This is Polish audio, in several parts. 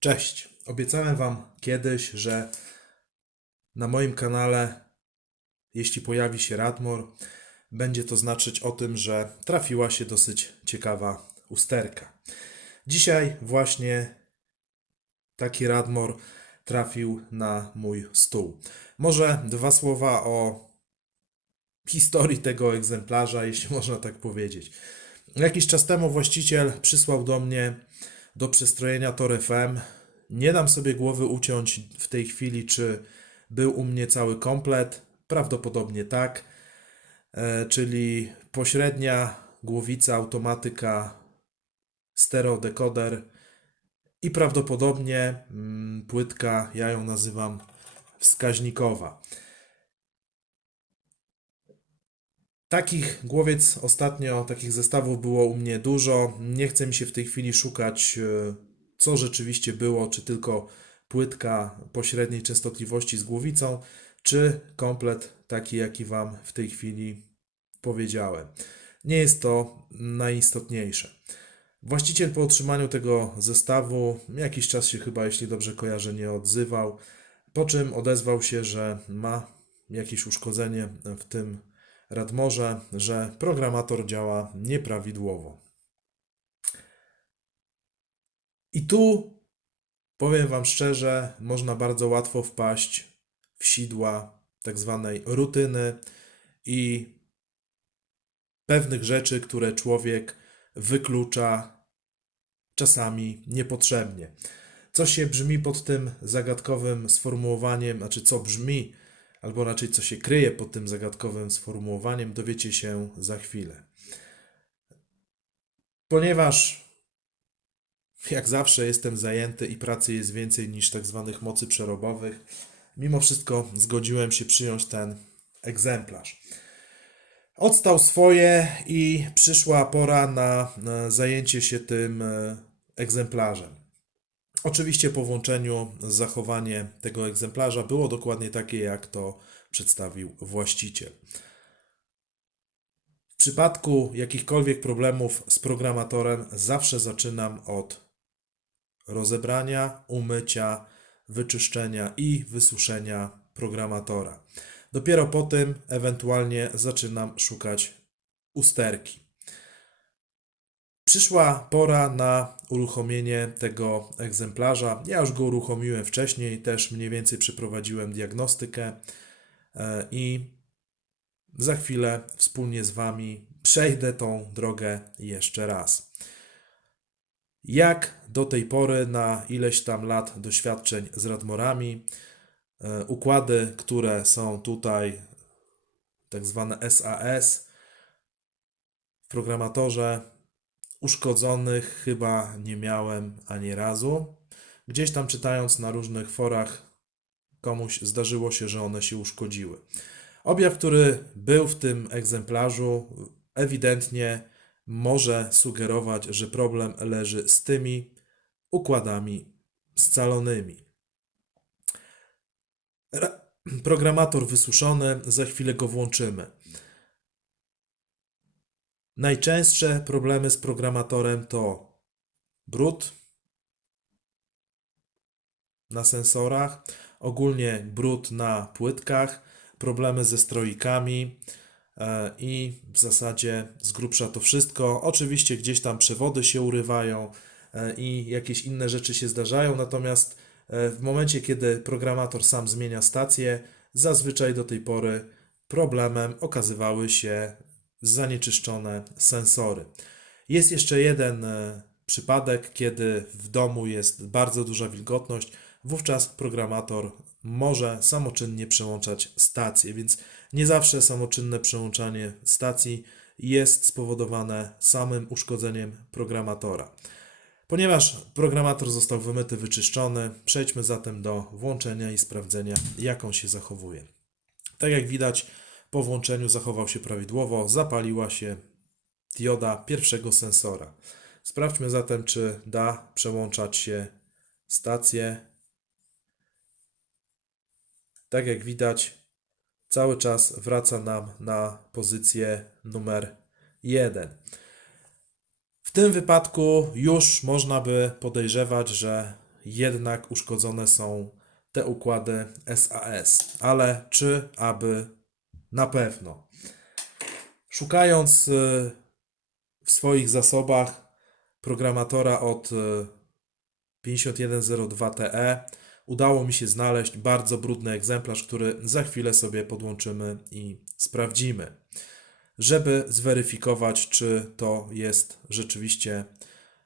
Cześć. Obiecałem Wam kiedyś, że na moim kanale, jeśli pojawi się Radmor, będzie to znaczyć o tym, że trafiła się dosyć ciekawa usterka. Dzisiaj właśnie taki Radmor trafił na mój stół. Może dwa słowa o historii tego egzemplarza, jeśli można tak powiedzieć. Jakiś czas temu właściciel przysłał do mnie do przestrojenia Tor FM. Nie dam sobie głowy uciąć w tej chwili, czy był u mnie cały komplet. Prawdopodobnie tak. E, czyli pośrednia głowica, automatyka, stereo decoder i prawdopodobnie mm, płytka, ja ją nazywam wskaźnikowa. Takich głowiec ostatnio, takich zestawów było u mnie dużo. Nie chce mi się w tej chwili szukać, e, co rzeczywiście było, czy tylko płytka pośredniej częstotliwości z głowicą, czy komplet taki, jaki Wam w tej chwili powiedziałem. Nie jest to najistotniejsze. Właściciel po otrzymaniu tego zestawu jakiś czas się chyba, jeśli dobrze kojarzę, nie odzywał, po czym odezwał się, że ma jakieś uszkodzenie w tym Radmorze, że programator działa nieprawidłowo. I tu powiem Wam szczerze, można bardzo łatwo wpaść w sidła tak zwanej rutyny i pewnych rzeczy, które człowiek wyklucza czasami niepotrzebnie. Co się brzmi pod tym zagadkowym sformułowaniem, znaczy co brzmi, albo raczej co się kryje pod tym zagadkowym sformułowaniem, dowiecie się za chwilę. Ponieważ jak zawsze jestem zajęty i pracy jest więcej niż tak zwanych mocy przerobowych, mimo wszystko zgodziłem się przyjąć ten egzemplarz. Odstał swoje i przyszła pora na, zajęcie się tym e, egzemplarzem. Oczywiście po włączeniu zachowanie tego egzemplarza było dokładnie takie, jak to przedstawił właściciel. W przypadku jakichkolwiek problemów z programatorem zawsze zaczynam od rozebrania, umycia, wyczyszczenia i wysuszenia programatora. Dopiero po tym ewentualnie zaczynam szukać usterki. Przyszła pora na uruchomienie tego egzemplarza. Ja już go uruchomiłem wcześniej, też mniej więcej przeprowadziłem diagnostykę e, i za chwilę wspólnie z Wami przejdę tą drogę jeszcze raz. Jak do tej pory, na ileś tam lat doświadczeń z Radmorami, e, układy, które są tutaj, tak zwane SAS, w programatorze uszkodzonych chyba nie miałem ani razu. Gdzieś tam czytając na różnych forach, komuś zdarzyło się, że one się uszkodziły. Objaw, który był w tym egzemplarzu, ewidentnie może sugerować, że problem leży z tymi układami scalonymi. Ra- Programator wysuszony, za chwilę go włączymy. Najczęstsze problemy z programatorem to brud na sensorach, ogólnie brud na płytkach, problemy ze stroikami e, i w zasadzie z grubsza to wszystko. Oczywiście gdzieś tam przewody się urywają e, i jakieś inne rzeczy się zdarzają, natomiast e, w momencie, kiedy programator sam zmienia stację, zazwyczaj do tej pory problemem okazywały się zanieczyszczone sensory. Jest jeszcze jeden e, przypadek, kiedy w domu jest bardzo duża wilgotność, wówczas programator może samoczynnie przełączać stacje, więc nie zawsze samoczynne przełączanie stacji jest spowodowane samym uszkodzeniem programatora. Ponieważ programator został wymyty, wyczyszczony, przejdźmy zatem do włączenia i sprawdzenia, jak on się zachowuje. Tak jak widać, po włączeniu zachował się prawidłowo, zapaliła się dioda pierwszego sensora. Sprawdźmy zatem, czy da przełączać się stacje. Tak jak widać, cały czas wraca nam na pozycję numer 1. W tym wypadku już można by podejrzewać, że jednak uszkodzone są te układy SAS. Ale czy aby na pewno? Szukając y, w swoich zasobach programatora od y, 5102TE udało mi się znaleźć bardzo brudny egzemplarz, który za chwilę sobie podłączymy i sprawdzimy, żeby zweryfikować, czy to jest rzeczywiście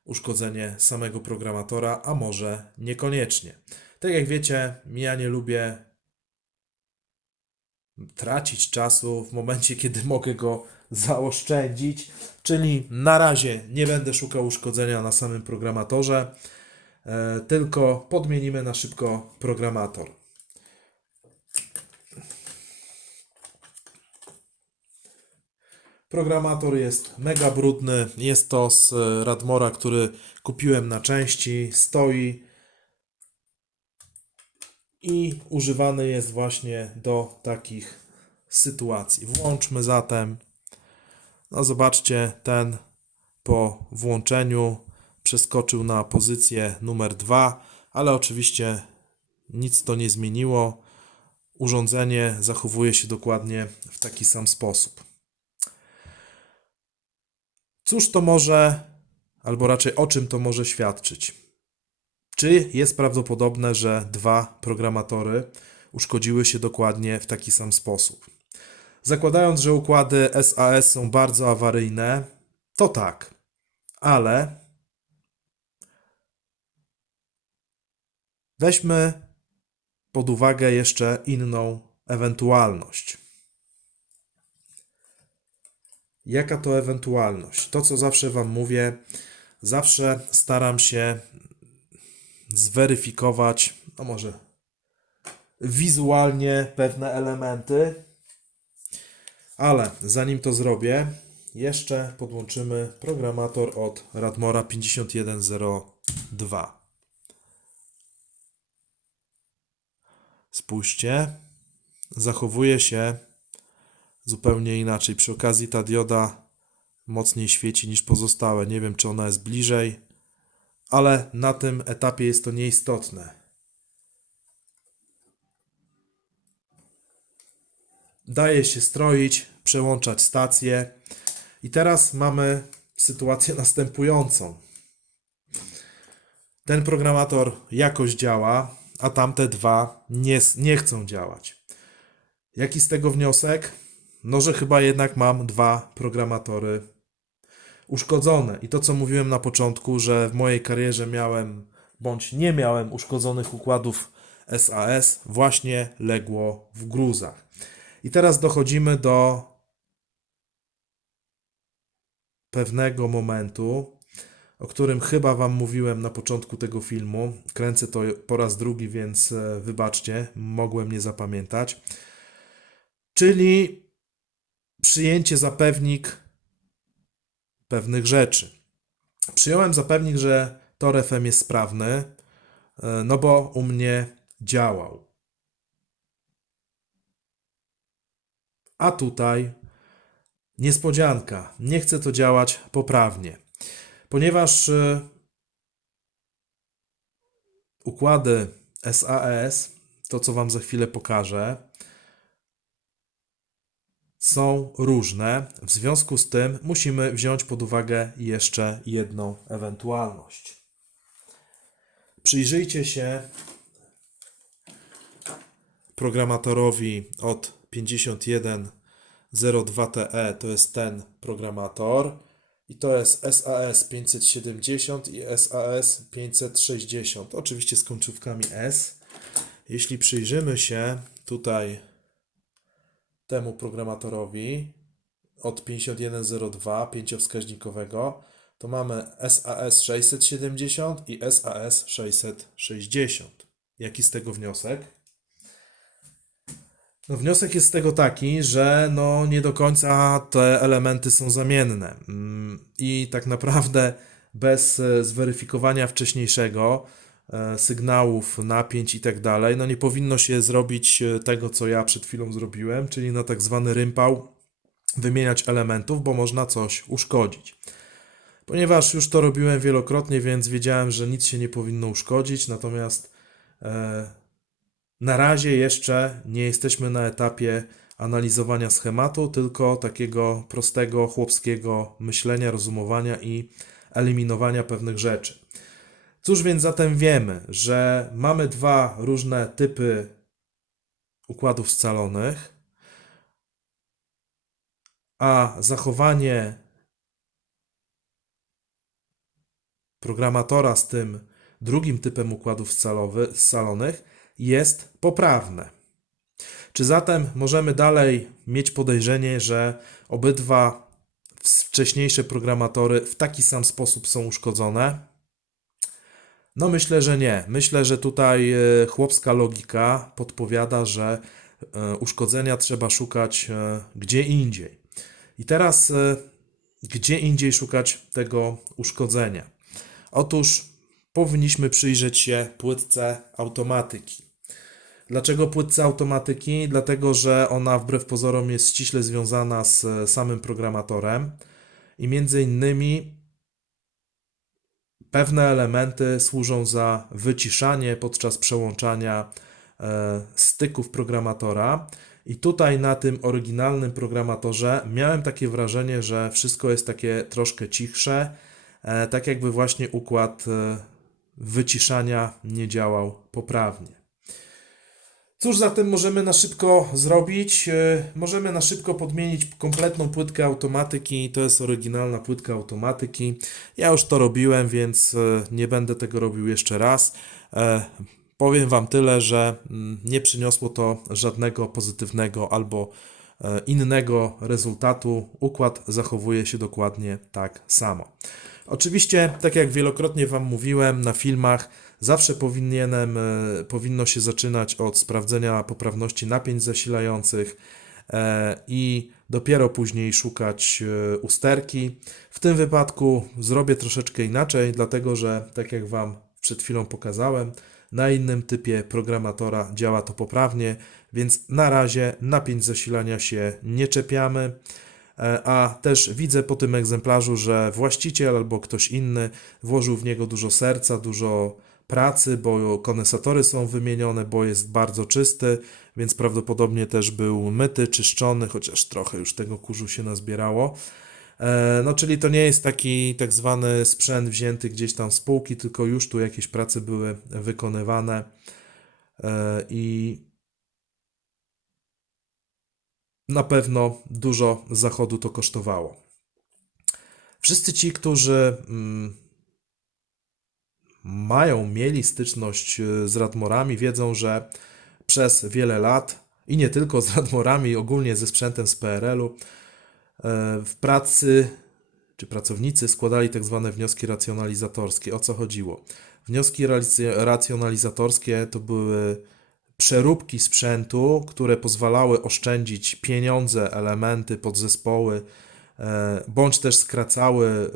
uszkodzenie samego programatora, a może niekoniecznie. Tak jak wiecie, ja nie lubię tracić czasu w momencie, kiedy mogę go zaoszczędzić, czyli na razie nie będę szukał uszkodzenia na samym programatorze, e, tylko podmienimy na szybko programator. Programator jest mega brudny. Jest to z Radmora, który kupiłem na części. Stoi i używany jest właśnie do takich sytuacji. Włączmy zatem. No zobaczcie, ten po włączeniu przeskoczył na pozycję numer 2, ale oczywiście nic to nie zmieniło. Urządzenie zachowuje się dokładnie w taki sam sposób. Cóż to może, albo raczej o czym to może świadczyć? Czy jest prawdopodobne, że dwa programatory uszkodziły się dokładnie w taki sam sposób? Zakładając, że układy SAS są bardzo awaryjne, to tak, ale weźmy pod uwagę jeszcze inną ewentualność. Jaka to ewentualność? To, co zawsze Wam mówię, zawsze staram się zweryfikować, no może wizualnie pewne elementy, ale zanim to zrobię, jeszcze podłączymy programator od Radmora 5102. Spójrzcie, zachowuje się zupełnie inaczej. Przy okazji ta dioda mocniej świeci niż pozostałe. Nie wiem, czy ona jest bliżej, ale na tym etapie jest to nieistotne. Daje się stroić, przełączać stacje. I teraz mamy sytuację następującą. Ten programator jakoś działa, a tamte dwa nie, nie chcą działać. Jaki z tego wniosek? No, że chyba jednak mam dwa programatory uszkodzone. I to, co mówiłem na początku, że w mojej karierze miałem bądź nie miałem uszkodzonych układów SAS, właśnie legło w gruzach. I teraz dochodzimy do pewnego momentu, o którym chyba Wam mówiłem na początku tego filmu. Kręcę to po raz drugi, więc e, wybaczcie, mogłem nie zapamiętać. Czyli przyjęcie za pewnik pewnych rzeczy. Przyjąłem za pewnik, że Tor FM jest sprawny, e, no bo u mnie działał. A tutaj niespodzianka. Nie chce to działać poprawnie, ponieważ e, układy SAS, to co Wam za chwilę pokażę, są różne. W związku z tym musimy wziąć pod uwagę jeszcze jedną ewentualność. Przyjrzyjcie się programatorowi od 5102TE, to jest ten programator. I to jest SAS 570 i SAS 560, oczywiście z końcówkami S. Jeśli przyjrzymy się tutaj temu programatorowi od 5102 pięciowskaźnikowego, to mamy SAS 670 i SAS 660. Jaki z tego wniosek? No wniosek jest z tego taki, że no nie do końca te elementy są zamienne. Mm, I tak naprawdę bez e, zweryfikowania wcześniejszego sygnałów, napięć i tak dalej, no nie powinno się zrobić e, tego, co ja przed chwilą zrobiłem, czyli na tak zwany rympał wymieniać elementów, bo można coś uszkodzić. Ponieważ już to robiłem wielokrotnie, więc wiedziałem, że nic się nie powinno uszkodzić, natomiast e, na razie jeszcze nie jesteśmy na etapie analizowania schematu, tylko takiego prostego, chłopskiego myślenia, rozumowania i eliminowania pewnych rzeczy. Cóż więc zatem wiemy, że mamy dwa różne typy układów scalonych, a zachowanie programatora z tym drugim typem układów scalonych jest poprawne. Czy zatem możemy dalej mieć podejrzenie, że obydwa wcześniejsze programatory w taki sam sposób są uszkodzone? No myślę, że nie. Myślę, że tutaj e, chłopska logika podpowiada, że e, uszkodzenia trzeba szukać e, gdzie indziej. I teraz gdzie indziej szukać tego uszkodzenia? Otóż powinniśmy przyjrzeć się płytce automatyki. Dlaczego płytce automatyki? Dlatego, że ona wbrew pozorom jest ściśle związana z samym programatorem i między innymi pewne elementy służą za wyciszanie podczas przełączania e, styków programatora. I tutaj na tym oryginalnym programatorze miałem takie wrażenie, że wszystko jest takie troszkę cichsze, e, tak jakby właśnie układ e, wyciszania nie działał poprawnie. Cóż zatem możemy na szybko zrobić? E, możemy na szybko podmienić kompletną płytkę automatyki. To jest oryginalna płytka automatyki. Ja już to robiłem, więc e, nie będę tego robił jeszcze raz. E, powiem Wam tyle, że mm, nie przyniosło to żadnego pozytywnego albo innego rezultatu. Układ zachowuje się dokładnie tak samo. Oczywiście, tak jak wielokrotnie Wam mówiłem na filmach, Zawsze powinienem, e, powinno się zaczynać od sprawdzenia poprawności napięć zasilających e, i dopiero później szukać e, usterki. W tym wypadku zrobię troszeczkę inaczej, dlatego że, tak jak Wam przed chwilą pokazałem, na innym typie programatora działa to poprawnie, więc na razie napięć zasilania się nie czepiamy. A też widzę po tym egzemplarzu, że właściciel albo ktoś inny włożył w niego dużo serca, dużo pracy, bo kondensatory są wymienione, bo jest bardzo czysty, więc prawdopodobnie też był myty, czyszczony, chociaż trochę już tego kurzu się nazbierało. E, no, czyli to nie jest taki tak zwany sprzęt wzięty gdzieś tam z półki, tylko już tu jakieś prace były wykonywane e, i na pewno dużo zachodu to kosztowało. Wszyscy ci, którzy mm, mają, mieli styczność e, z Radmorami, wiedzą, że przez wiele lat i nie tylko z Radmorami, ogólnie ze sprzętem z PRL-u, e, w pracy czy pracownicy składali tak zwane wnioski racjonalizatorskie. O co chodziło? Wnioski racjonalizatorskie to były przeróbki sprzętu, które pozwalały oszczędzić pieniądze, elementy, podzespoły, e, bądź też skracały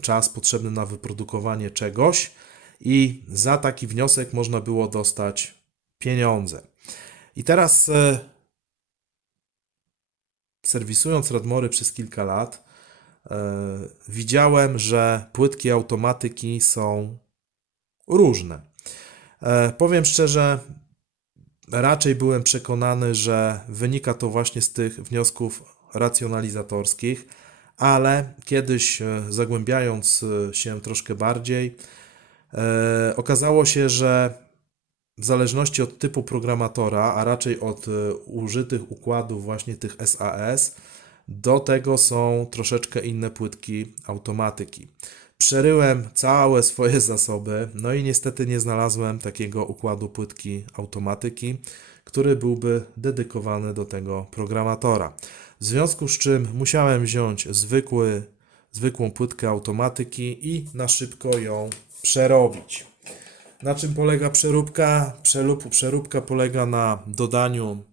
czas potrzebny na wyprodukowanie czegoś i za taki wniosek można było dostać pieniądze. I teraz e, serwisując Radmory przez kilka lat, e, widziałem, że płytki automatyki są różne. E, powiem szczerze, raczej byłem przekonany, że wynika to właśnie z tych wniosków racjonalizatorskich, ale kiedyś zagłębiając się troszkę bardziej, okazało się, że w zależności od typu programatora, a raczej od e, użytych układów właśnie tych SAS, do tego są troszeczkę inne płytki automatyki. Przeryłem całe swoje zasoby, no i niestety nie znalazłem takiego układu płytki automatyki, który byłby dedykowany do tego programatora. W związku z czym musiałem wziąć zwykły, zwykłą płytkę automatyki i na szybko ją przerobić. Na czym polega przeróbka? Przelub, przeróbka polega na dodaniu,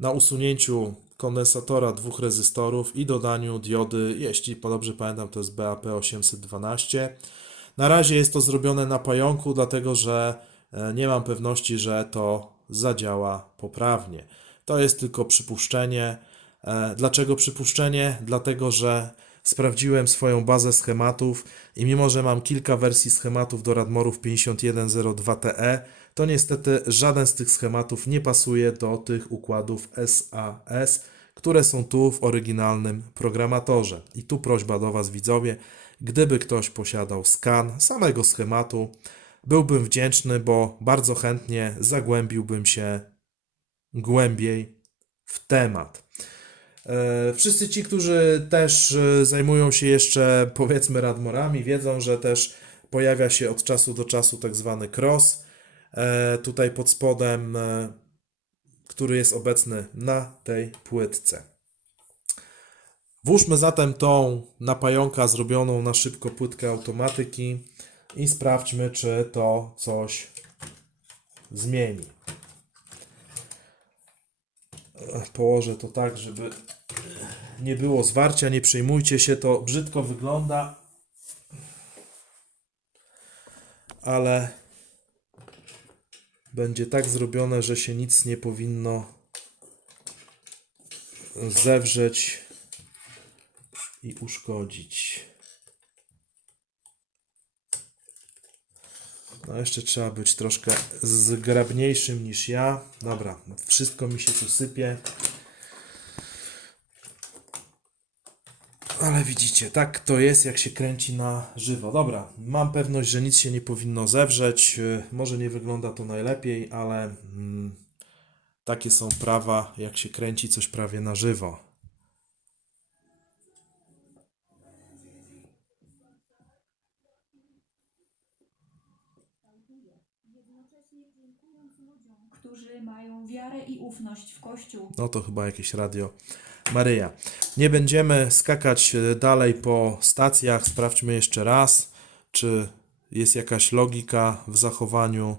na usunięciu kondensatora dwóch rezystorów i dodaniu diody, jeśli dobrze pamiętam, to jest BAP812. Na razie jest to zrobione na pająku, dlatego że e, nie mam pewności, że to zadziała poprawnie. To jest tylko przypuszczenie. E, dlaczego przypuszczenie? Dlatego, że sprawdziłem swoją bazę schematów i mimo, że mam kilka wersji schematów do Radmorów 5102TE, to niestety żaden z tych schematów nie pasuje do tych układów SAS, które są tu w oryginalnym programatorze. I tu prośba do Was, widzowie, gdyby ktoś posiadał skan samego schematu, byłbym wdzięczny, bo bardzo chętnie zagłębiłbym się głębiej w temat. E, Wszyscy ci, którzy też e, zajmują się jeszcze powiedzmy radmorami, wiedzą, że też pojawia się od czasu do czasu tak zwany cross e, tutaj pod spodem, który jest obecny na tej płytce. Włóżmy zatem tą na pająka zrobioną na szybko płytkę automatyki i sprawdźmy, czy to coś zmieni. Położę to tak, żeby nie było zwarcia, nie przejmujcie się, to brzydko wygląda, ale będzie tak zrobione, że się nic nie powinno zewrzeć i uszkodzić. No jeszcze trzeba być troszkę zgrabniejszym niż ja. Dobra, wszystko mi się tu sypie. Ale widzicie, tak to jest, jak się kręci na żywo. Dobra, mam pewność, że nic się nie powinno zewrzeć. Yy, Może nie wygląda to najlepiej, ale mm, takie są prawa, jak się kręci coś prawie na żywo. Wiarę i ufność w Kościół. No to chyba jakieś radio Maryja. Nie będziemy skakać e, dalej po stacjach. Sprawdźmy jeszcze raz, czy jest jakaś logika w zachowaniu.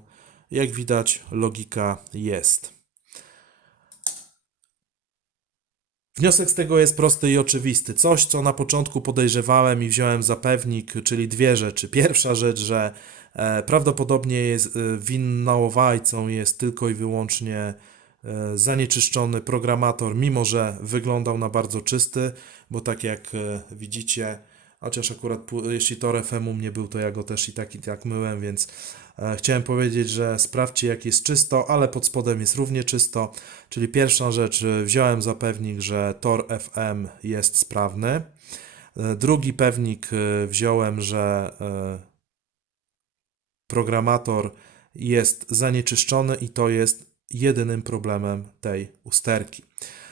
Jak widać, logika jest. Wniosek z tego jest prosty i oczywisty. Coś, co na początku podejrzewałem i wziąłem za pewnik, czyli dwie rzeczy. Pierwsza rzecz, że e, prawdopodobnie jest e, winnołowajcą jest tylko i wyłącznie zanieczyszczony programator, mimo że wyglądał na bardzo czysty, bo tak jak e, widzicie, chociaż akurat jeśli Tor FM u mnie był, to ja go też i tak i tak myłem, więc e, chciałem powiedzieć, że sprawdźcie jak jest czysto, ale pod spodem jest równie czysto, czyli pierwsza rzecz, e, wziąłem za pewnik, że Tor FM jest sprawny. E, Drugi pewnik e, wziąłem, że e, programator jest zanieczyszczony i to jest jedynym problemem tej usterki.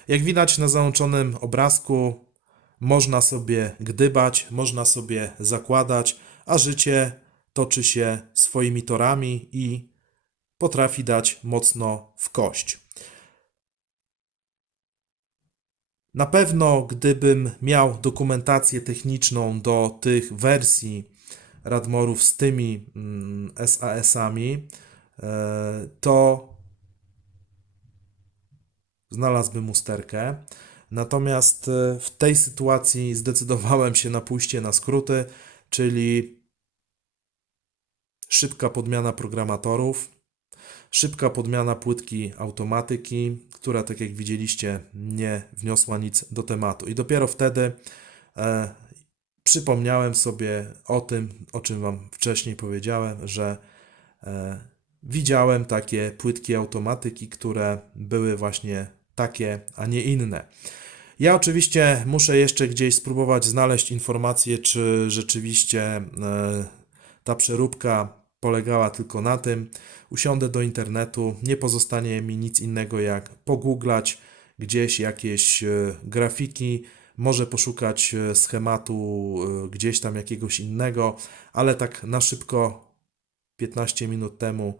Jak widać na załączonym obrazku, można sobie gdybać, można sobie zakładać, a życie toczy się swoimi torami i potrafi dać mocno w kość. Na pewno, gdybym miał dokumentację techniczną do tych wersji Radmorów z tymi mm, SAS-ami, e, to znalazłbym usterkę. Natomiast e, w tej sytuacji zdecydowałem się na pójście na skróty, czyli szybka podmiana programatorów, szybka podmiana płytki automatyki, która, tak jak widzieliście, nie wniosła nic do tematu. I dopiero wtedy e, przypomniałem sobie o tym, o czym Wam wcześniej powiedziałem, że e, widziałem takie płytki automatyki, które były właśnie takie, a nie inne. Ja oczywiście muszę jeszcze gdzieś spróbować znaleźć informację, czy rzeczywiście e, ta przeróbka polegała tylko na tym. Usiądę do internetu, nie pozostanie mi nic innego jak pogooglać gdzieś jakieś e, grafiki, może poszukać e, schematu gdzieś tam jakiegoś innego, ale tak na szybko 15 minut temu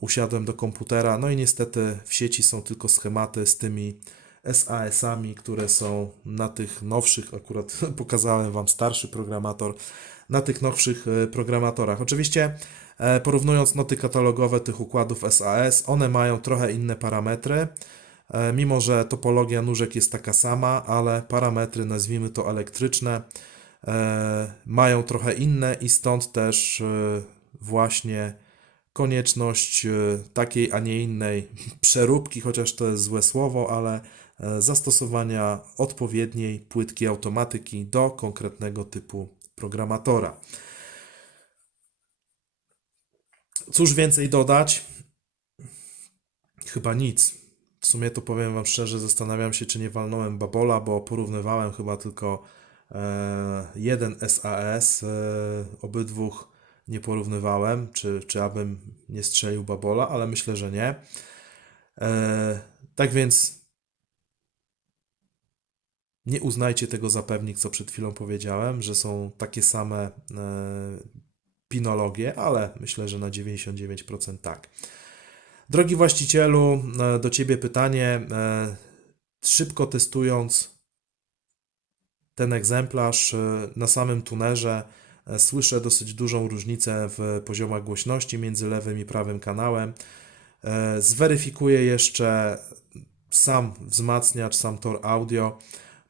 usiadłem do komputera, no i niestety w sieci są tylko schematy z tymi SAS-ami, które są na tych nowszych, akurat pokazałem Wam starszy programator, na tych nowszych e, programatorach. Oczywiście e, porównując noty katalogowe tych układów SAS, one mają trochę inne parametry, e, mimo że topologia nóżek jest taka sama, ale parametry, nazwijmy to elektryczne, mają trochę inne i stąd też właśnie konieczność e, takiej, a nie innej przeróbki, chociaż to jest złe słowo, ale e, zastosowania odpowiedniej płytki automatyki do konkretnego typu programatora. Cóż więcej dodać? Chyba nic. W sumie to powiem Wam szczerze, zastanawiam się, czy nie walnąłem babola, bo porównywałem chyba tylko e, jeden SAS. Obydwóch nie porównywałem, czy, czy abym nie strzelił babola, ale myślę, że nie. E, tak więc nie uznajcie tego za pewnik, co przed chwilą powiedziałem, że są takie same e, pinologie, ale myślę, że na 99% tak. Drogi właścicielu, e, do Ciebie pytanie. e, Szybko testując ten egzemplarz e, na samym tunerze, słyszę dosyć dużą różnicę w poziomach głośności między lewym i prawym kanałem. E, Zweryfikuję jeszcze sam wzmacniacz, sam tor audio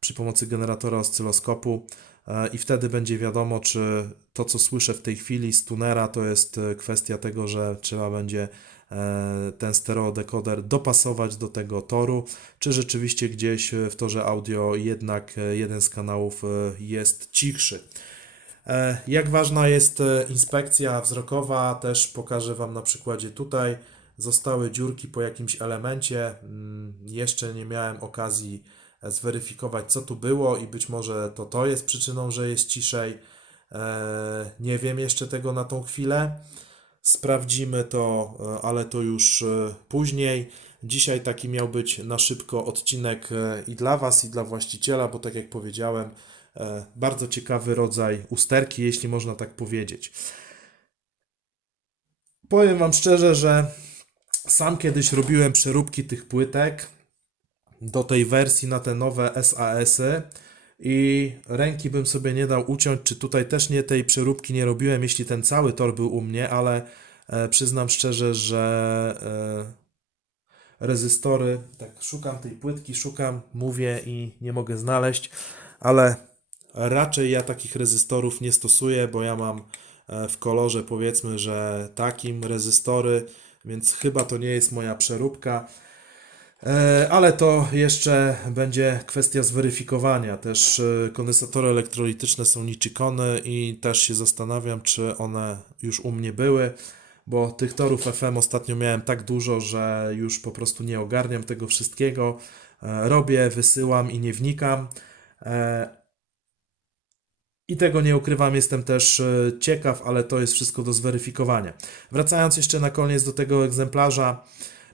przy pomocy generatora oscyloskopu e, i wtedy będzie wiadomo, czy to, co słyszę w tej chwili z tunera, to jest e, kwestia tego, że trzeba będzie e, ten stereodekoder dopasować do tego toru, czy rzeczywiście gdzieś w torze audio jednak e, jeden z kanałów e, jest cichszy. E, Jak ważna jest e, inspekcja wzrokowa, też pokażę Wam na przykładzie tutaj. Zostały dziurki po jakimś elemencie. Mm, Jeszcze nie miałem okazji e, zweryfikować, co tu było, i być może to to jest przyczyną, że jest ciszej. Nie wiem jeszcze tego na tą chwilę. Sprawdzimy to, ale to już później. Dzisiaj taki miał być na szybko odcinek i dla Was, i dla właściciela, bo tak jak powiedziałem, bardzo ciekawy rodzaj usterki, jeśli można tak powiedzieć. Powiem Wam szczerze, że sam kiedyś robiłem przeróbki tych płytek do tej wersji na te nowe SAS-y i ręki bym sobie nie dał uciąć, czy tutaj też nie tej przeróbki nie robiłem, jeśli ten cały tor był u mnie, ale e, przyznam szczerze, że e, rezystory, tak szukam tej płytki, szukam, mówię i nie mogę znaleźć, ale raczej ja takich rezystorów nie stosuję, bo ja mam e, w kolorze powiedzmy, że takim rezystory, więc chyba to nie jest moja przeróbka. E, Ale to jeszcze będzie kwestia zweryfikowania. Też e, kondensatory elektrolityczne są Nichicony i też się zastanawiam, czy one już u mnie były, bo tych torów FM ostatnio miałem tak dużo, że już po prostu nie ogarniam tego wszystkiego. Robię, wysyłam i nie wnikam. I tego nie ukrywam, jestem też e, ciekaw, ale to jest wszystko do zweryfikowania. Wracając jeszcze na koniec do tego egzemplarza,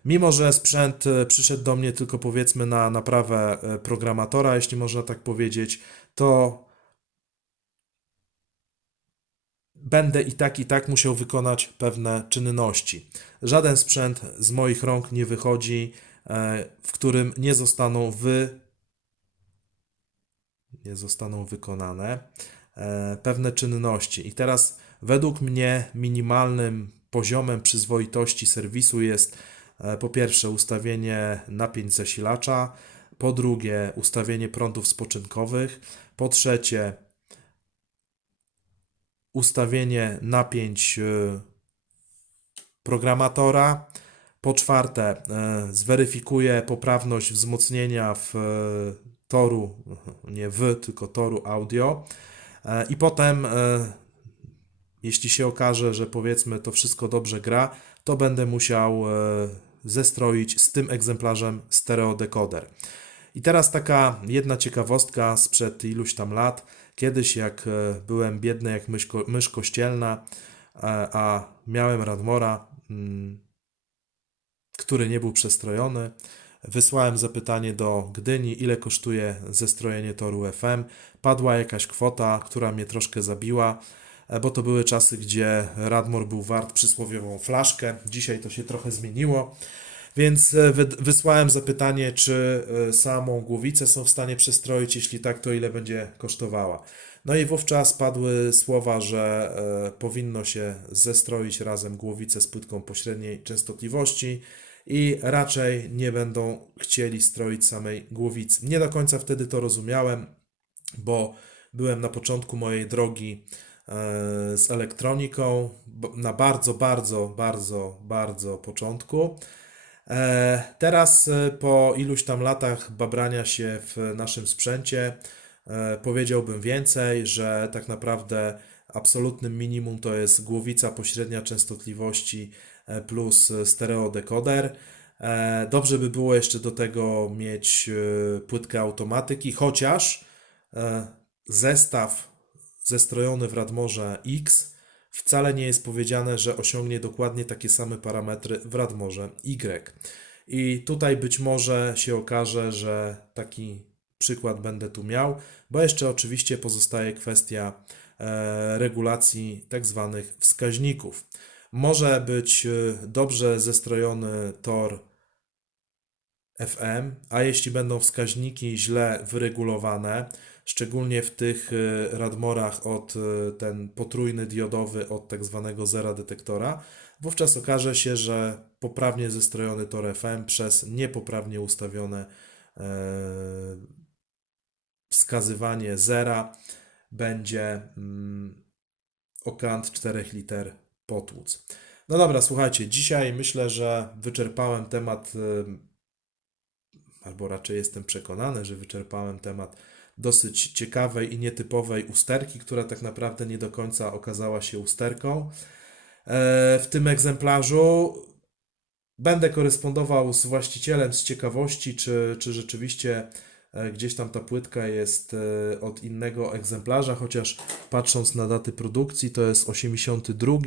Mimo, że sprzęt e, przyszedł do mnie tylko powiedzmy na naprawę e, programatora, jeśli można tak powiedzieć, to będę i tak, i tak musiał wykonać pewne czynności. Żaden sprzęt z moich rąk nie wychodzi, w którym nie zostaną wy nie zostaną wykonane pewne czynności. I teraz według mnie minimalnym poziomem przyzwoitości serwisu jest e, po pierwsze ustawienie napięć zasilacza, po drugie ustawienie prądów spoczynkowych, po trzecie ustawienie napięć e, programatora, po czwarte e, zweryfikuję poprawność wzmocnienia w e, toru, nie w, tylko toru audio E, i potem e, jeśli się okaże, że powiedzmy to wszystko dobrze gra, to będę musiał e, zestroić z tym egzemplarzem stereodekoder. I teraz taka jedna ciekawostka sprzed iluś tam lat. Kiedyś jak e, byłem biedny jak mysz, ko- mysz kościelna, e, a miałem Radmora, mm, który nie był przestrojony, wysłałem zapytanie do Gdyni, ile kosztuje zestrojenie toru FM. Padła jakaś kwota, która mnie troszkę zabiła, e, bo to były czasy, gdzie Radmor był wart przysłowiową flaszkę. Dzisiaj to się trochę zmieniło. Więc e, wy- wysłałem zapytanie, czy e, samą głowicę są w stanie przestroić. Jeśli tak, to ile będzie kosztowała. No i wówczas padły słowa, że powinno się zestroić razem głowicę z płytką pośredniej częstotliwości i raczej nie będą chcieli stroić samej głowicy. Nie do końca wtedy to rozumiałem, bo byłem na początku mojej drogi e, z elektroniką, na bardzo, bardzo, bardzo, bardzo początku. E, Teraz e, po iluś tam latach babrania się w naszym sprzęcie powiedziałbym więcej, że tak naprawdę absolutnym minimum to jest głowica pośrednia częstotliwości plus stereodekoder. E, Dobrze by było jeszcze do tego mieć e, płytkę automatyki, chociaż e, zestaw zestrojony w Radmorze X wcale nie jest powiedziane, że osiągnie dokładnie takie same parametry w Radmorze Y. I tutaj być może się okaże, że taki przykład będę tu miał, bo jeszcze oczywiście pozostaje kwestia e, regulacji tak zwanych wskaźników. Może być e, dobrze zestrojony tor FM, a jeśli będą wskaźniki źle wyregulowane, szczególnie w tych y, radmorach od y, ten potrójny diodowy od tak zwanego zera detektora, wówczas okaże się, że poprawnie zestrojony tor FM przez niepoprawnie ustawione e, wskazywanie zera będzie mm, okant 4 liter potłuc. No dobra, słuchajcie, dzisiaj myślę, że wyczerpałem temat y, albo raczej jestem przekonany, że wyczerpałem temat dosyć ciekawej i nietypowej usterki, która tak naprawdę nie do końca okazała się usterką. E, W tym egzemplarzu będę korespondował z właścicielem z ciekawości, czy, czy rzeczywiście gdzieś tam ta płytka jest e, od innego egzemplarza, chociaż patrząc na daty produkcji to jest 82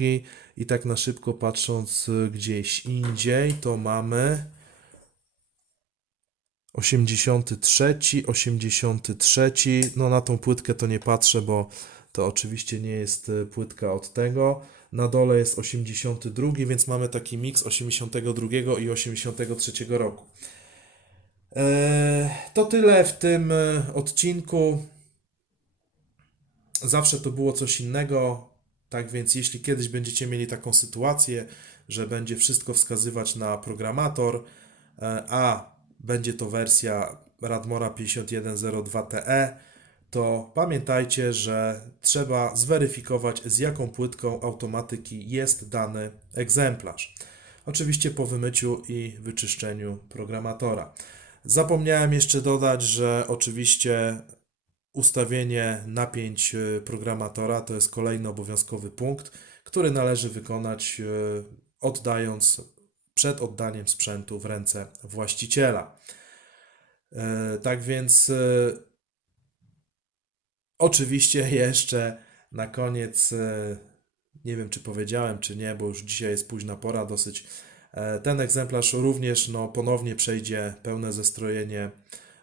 i tak na szybko patrząc e, gdzieś indziej to mamy 83, 83. No na tą płytkę to nie patrzę, bo to oczywiście nie jest e, płytka od tego. Na dole jest 82, więc mamy taki miks 82 i 83 roku. Eee, To tyle w tym e, odcinku. Zawsze to było coś innego. Tak więc, jeśli kiedyś będziecie mieli taką sytuację, że będzie wszystko wskazywać na programator, e, a będzie to wersja Radmora 5102TE, to pamiętajcie, że trzeba zweryfikować, z jaką płytką automatyki jest dany egzemplarz. Oczywiście po wymyciu i wyczyszczeniu programatora. Zapomniałem jeszcze dodać, że oczywiście ustawienie napięć y, programatora to jest kolejny obowiązkowy punkt, który należy wykonać y, oddając przed oddaniem sprzętu w ręce właściciela. E, Tak więc e, oczywiście jeszcze na koniec e, nie wiem czy powiedziałem czy nie, bo już dzisiaj jest późna pora dosyć. E, Ten egzemplarz również no, ponownie przejdzie pełne zestrojenie,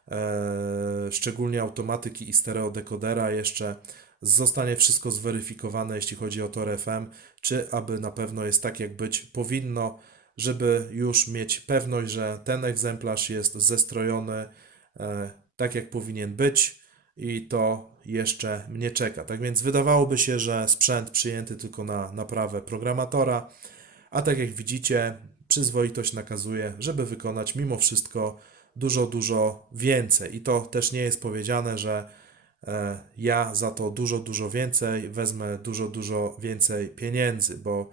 e, szczególnie automatyki i stereodekodera. Jeszcze zostanie wszystko zweryfikowane, jeśli chodzi o tor FM, czy aby na pewno jest tak, jak być powinno, żeby już mieć pewność, że ten egzemplarz jest zestrojony e, tak, jak powinien być i to jeszcze mnie czeka. Tak więc wydawałoby się, że sprzęt przyjęty tylko na naprawę programatora, a tak jak widzicie, przyzwoitość nakazuje, żeby wykonać mimo wszystko dużo, dużo więcej. I to też nie jest powiedziane, że e, ja za to dużo, dużo więcej wezmę dużo, dużo więcej pieniędzy, bo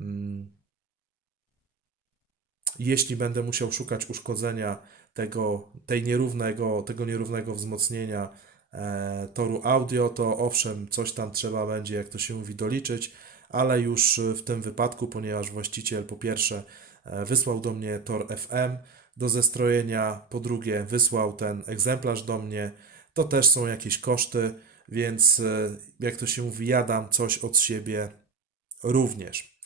mm, jeśli będę musiał szukać uszkodzenia tego, tej nierównego, tego nierównego wzmocnienia e, toru audio, to owszem, coś tam trzeba będzie, jak to się mówi, doliczyć, ale już w tym wypadku, ponieważ właściciel po pierwsze wysłał do mnie tor FM do zestrojenia, po drugie wysłał ten egzemplarz do mnie, to też są jakieś koszty, więc e, jak to się mówi, ja dam coś od siebie również.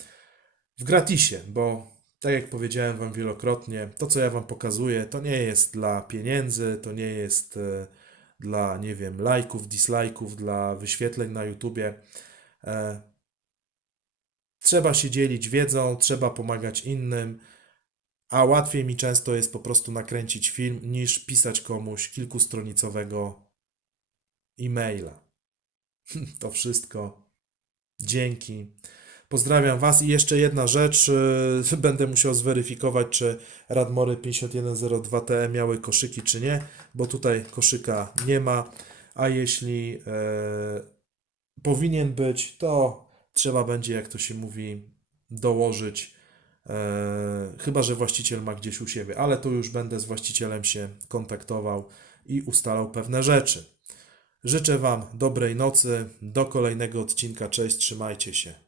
W gratisie, bo tak jak powiedziałem Wam wielokrotnie, to co ja Wam pokazuję, to nie jest dla pieniędzy, to nie jest e, dla, nie wiem, lajków, dislajków, dla wyświetleń na YouTubie. Trzeba się dzielić wiedzą, trzeba pomagać innym, a łatwiej mi często jest po prostu nakręcić film, niż pisać komuś kilkustronicowego e-maila. To wszystko. Dzięki. Pozdrawiam Was i jeszcze jedna rzecz, yy, będę musiał zweryfikować, czy Radmory 5102TE miały koszyki, czy nie, bo tutaj koszyka nie ma, a jeśli e, powinien być, to trzeba będzie, jak to się mówi, dołożyć E, chyba, że właściciel ma gdzieś u siebie, ale tu już będę z właścicielem się kontaktował i ustalał pewne rzeczy. Życzę Wam dobrej nocy. Do kolejnego odcinka. Cześć, trzymajcie się.